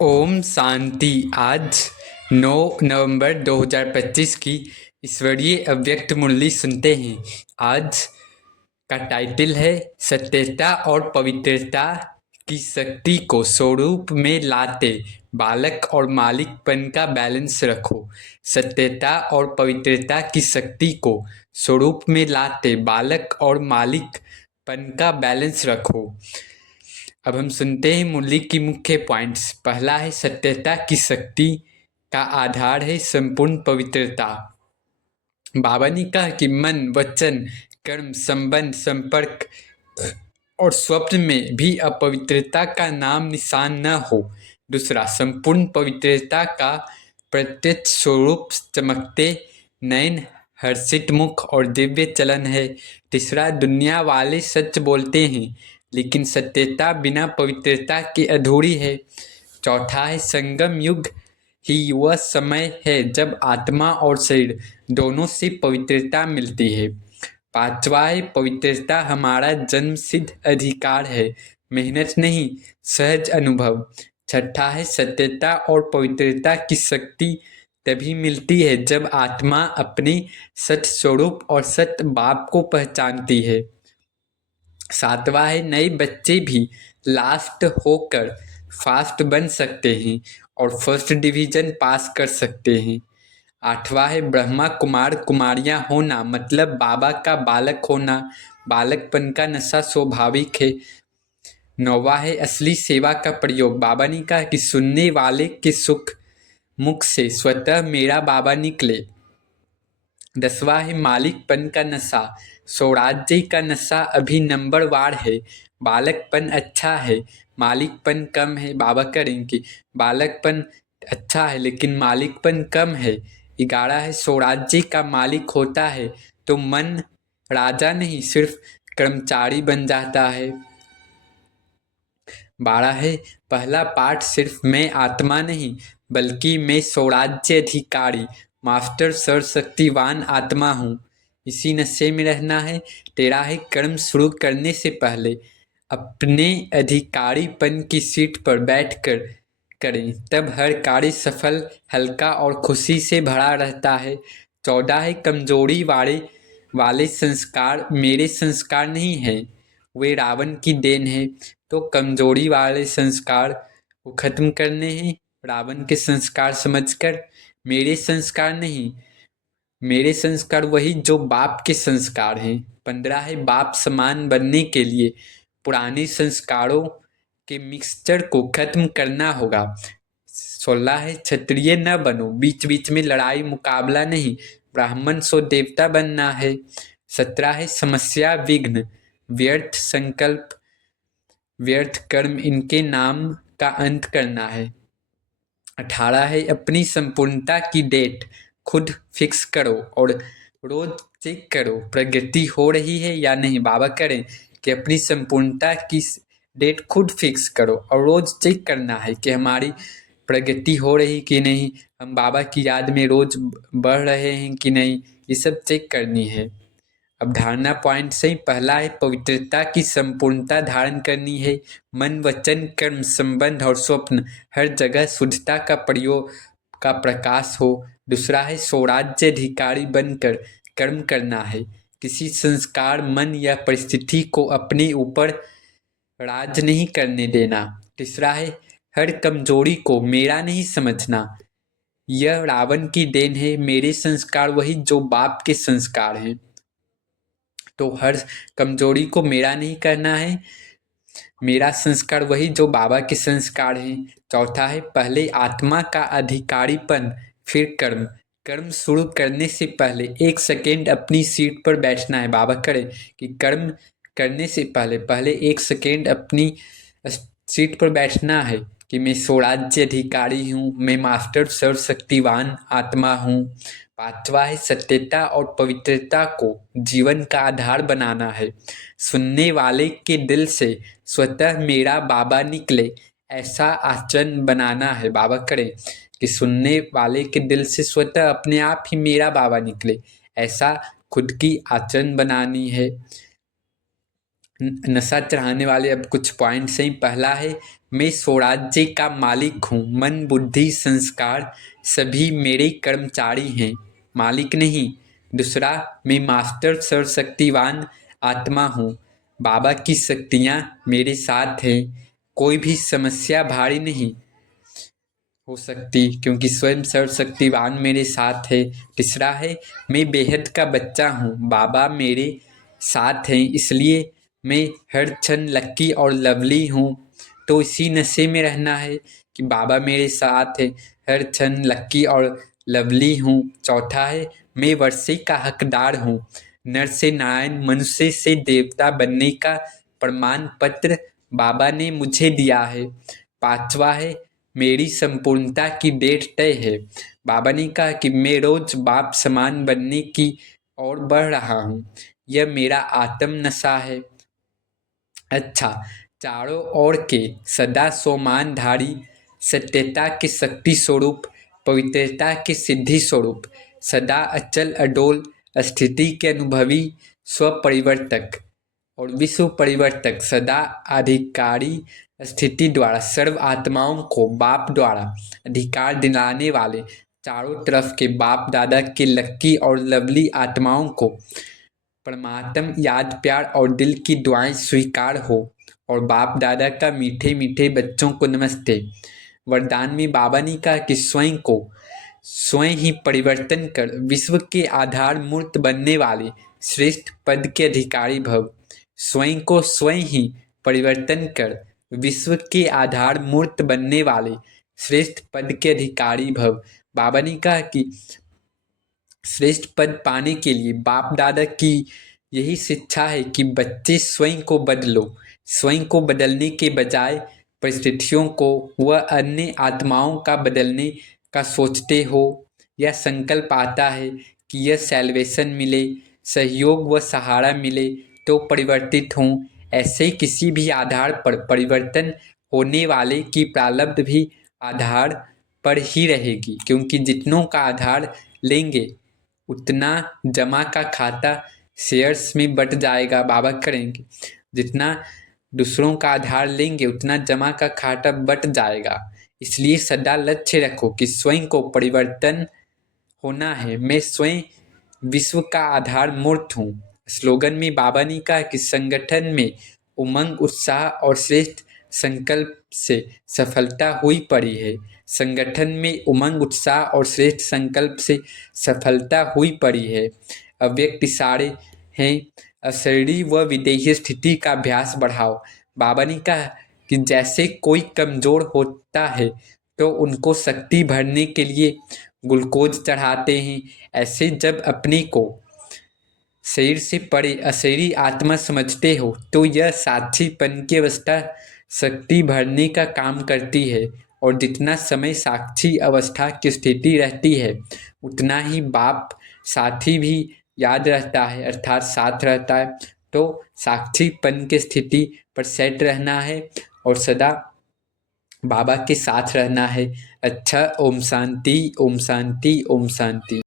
ओम शांति। आज 9 नवंबर 2025 की ईश्वरीय अव्यक्त मुरली सुनते हैं। आज का टाइटल है सत्यता और पवित्रता की शक्ति को स्वरूप में लाते बालक और मालिकपन का बैलेंस रखो। सत्यता और पवित्रता की शक्ति को स्वरूप में लाते बालक और मालिकपन का बैलेंस रखो। अब हम सुनते हैं मुरली की मुख्य पॉइंट्स। पहला है सत्यता की शक्ति का आधार है संपूर्ण पवित्रता। बाबा ने कहा कि मन, वचन, कर्म, संबंध, संपर्क और स्वप्न में भी अपवित्रता का नाम निशान न हो। दूसरा, संपूर्ण पवित्रता का प्रत्यक्ष स्वरूप चमकते नयन, हर्षित मुख और दिव्य चलन है। तीसरा, दुनिया वाले सच बोलते हैं लेकिन सत्यता बिना पवित्रता के अधूरी है। चौथा है संगम युग ही वह समय है जब आत्मा और शरीर दोनों से पवित्रता मिलती है। पांचवा है पवित्रता हमारा जन्मसिद्ध अधिकार है, मेहनत नहीं, सहज अनुभव। छठा है सत्यता और पवित्रता की शक्ति तभी मिलती है जब आत्मा अपने सत्य स्वरूप और सत्य बाप को पहचानती है। सातवां है नए बच्चे भी लास्ट होकर फास्ट बन सकते हैं और फर्स्ट डिवीजन पास कर सकते हैं। आठवां है ब्रह्मा कुमार कुमारियां होना मतलब बाबा का बालक होना, बालकपन का नशा स्वाभाविक है। नौवां है असली सेवा का प्रयोग। बाबा ने कहा कि सुनने वाले के सुख मुख से स्वतः मेरा बाबा निकले। 10वां है मालिकपन का नशा। स्वराज्य का नशा अभी नंबरवार है। बालकपन अच्छा है, मालिकपन कम है। बाबा करेंगे बालकपन अच्छा है लेकिन मालिकपन कम है। 11 है स्वराज्य का मालिक होता है तो मन राजा नहीं सिर्फ कर्मचारी बन जाता है। 12 है पहला पाठ सिर्फ मैं आत्मा नहीं बल्कि मैं स्वराज्य अधिकारी मास्टर सर्वशक्तिवान आत्मा हूँ, इसी नशे में रहना है। 13 है कर्म शुरू करने से पहले अपने अधिकारीपन की सीट पर बैठकर करें, तब हर कार्य सफल, हल्का और खुशी से भरा रहता है। 14 है कमजोरी वाले संस्कार मेरे संस्कार नहीं हैं, वे रावण की देन है। तो कमजोरी वाले संस्कार को खत्म करने हैं, रावण के संस्कार समझकर। मेरे संस्कार नहीं, मेरे संस्कार वही जो बाप के संस्कार हैं। 15 है बाप समान बनने के लिए पुराने संस्कारों के मिक्सचर को खत्म करना होगा। 16 है क्षत्रिय न बनो, बीच बीच में लड़ाई मुकाबला नहीं, ब्राह्मण सो देवता बनना है। 17 है समस्या विघ्न व्यर्थ संकल्प व्यर्थ कर्म इनके नाम का अंत करना है। 18 है अपनी संपूर्णता की डेट खुद फिक्स करो और रोज चेक करो प्रगति हो रही है या नहीं। बाबा करें कि अपनी संपूर्णता की डेट खुद फिक्स करो और रोज चेक करना है कि हमारी प्रगति हो रही कि नहीं, हम बाबा की याद में रोज बढ़ रहे हैं कि नहीं, ये सब चेक करनी है। अब धारणा पॉइंट से पहला है पवित्रता की संपूर्णता धारण करनी है। मन, वचन, कर्म, संबंध और स्वप्न हर जगह शुद्धता का प्रयोग का प्रकाश हो। दूसरा है स्वराज्य अधिकारी बनकर कर्म करना है, किसी संस्कार, मन या परिस्थिति को अपने ऊपर राज नहीं करने देना। तीसरा है हर कमजोरी को मेरा नहीं समझना, यह रावण की देन है, मेरे संस्कार वही जो बाप के संस्कार हैं। तो हर कमजोरी को मेरा नहीं करना है, मेरा संस्कार वही जो बाबा के संस्कार हैं। चौथा है पहले आत्मा का अधिकारीपन फिर कर्म। कर्म शुरू करने से पहले 1 सेकेंड अपनी सीट पर बैठना है। बाबा करें कि कर्म करने से पहले 1 सेकेंड अपनी सीट पर बैठना है कि मैं स्वराज्य अधिकारी हूँ, मैं मास्टर सर्वशक्तिवान आत्मा हूँ। पांचवा है सत्यता और पवित्रता को जीवन का आधार बनाना है। सुनने वाले के दिल से स्वतः मेरा बाबा निकले ऐसा आचरण बनाना है। बाबा करें कि सुनने वाले के दिल से स्वतः अपने आप ही मेरा बाबा निकले ऐसा खुद की आचरण बनानी है। नशा चढ़ाने वाले अब कुछ पॉइंट्स हैं। पहला है, मैं स्वराज्य का मालिक हूँ, मन बुद्धि संस्कार सभी मेरे कर्मचारी हैं, मालिक नहीं। दूसरा, मैं मास्टर सर्वशक्तिवान आत्मा हूँ, बाबा की शक्तियाँ मेरे साथ हैं, कोई भी समस्या भारी नहीं हो सकती क्योंकि स्वयं सर्वशक्तिवान मेरे साथ है। तीसरा है, मैं बेहद का बच्चा हूँ, बाबा मेरे साथ हैं, इसलिए मैं हर क्षण लक्की और लवली हूँ। तो इसी नशे में रहना है कि बाबा मेरे साथ है, हर क्षण लक्की और लवली हूँ। चौथा है, मैं वर्षे का हकदार हूँ, नर से नारायण मनुष्य से देवता बनने का प्रमाण पत्र बाबा ने मुझे दिया है। पांचवा है, मेरी संपूर्णता की डेट तय है, बाबा ने कहा कि मैं रोज बाप समान बनने की ओर बढ़ रहा हूँ, यह मेरा आत्म नशा है। अच्छा, चारों ओर के सदा सोमानधारी, सत्यता के शक्ति स्वरूप, पवित्रता के सिद्धि स्वरूप, सदा अचल अडोल स्थिति के अनुभवी, स्वपरिवर्तक और विश्व परिवर्तक, सदा अधिकारी स्थिति द्वारा सर्व आत्माओं को बाप द्वारा अधिकार दिलाने वाले, चारों तरफ के बाप दादा के लक्की और लवली आत्माओं को परमात्म याद प्यार और दिल की दुआएं स्वीकार हो, और बाप दादा का मीठे मीठे बच्चों को नमस्ते। वरदान में बाबा ने कहा कि स्वयं को स्वयं ही परिवर्तन कर विश्व के आधार मूर्त बनने वाले श्रेष्ठ पद के अधिकारी भव। स्वयं को स्वयं ही परिवर्तन कर विश्व के आधार मूर्त बनने वाले श्रेष्ठ पद के अधिकारी भव। बाबा ने कहा कि श्रेष्ठ पद पाने के लिए बाप दादा की यही शिक्षा है कि बच्चे स्वयं को बदलो। स्वयं को बदलने के बजाय परिस्थितियों को व अन्य आत्माओं का बदलने का सोचते हो। यह संकल्प आता है कि यह सैल्वेशन मिले, सहयोग व सहारा मिले तो परिवर्तित हों। ऐसे किसी भी आधार पर परिवर्तन होने वाले की प्रारब्ध भी आधार पर ही रहेगी, क्योंकि जितनों का आधार लेंगे उतना जमा का खाता शेयर्स में बट जाएगा। बाबा करेंगे, जितना दूसरों का आधार लेंगे उतना जमा का खाता बट जाएगा। इसलिए सदा लक्ष्य रखो कि स्वयं को परिवर्तन होना है। मैं स्वयं विश्व का आधार मूर्त हूँ। स्लोगन में बाबा ने कहा कि संगठन में उमंग उत्साह और श्रेष्ठ संकल्प से सफलता हुई पड़ी है। संगठन में उमंग उत्साह और श्रेष्ठ संकल्प से सफलता हुई पड़ी है। अव्यक्त इशारे हैं, अशरीरी व विदेही स्थिति का अभ्यास बढ़ाओ। बाबा ने कहा कि जैसे कोई कमजोर होता है तो उनको शक्ति भरने के लिए ग्लूकोज चढ़ाते हैं, ऐसे जब अपने को शरीर से परे अशरीरी आत्मा समझते हो तो यह साक्षीपन की अवस्था शक्ति भरने का काम करती है। और जितना समय साक्षी अवस्था की स्थिति रहती है उतना ही बाप साथी भी याद रहता है, अर्थात साथ रहता है। तो साक्षीपन की स्थिति पर सेट रहना है और सदा बाबा के साथ रहना है। अच्छा, ओम शांति, ओम शांति, ओम शांति।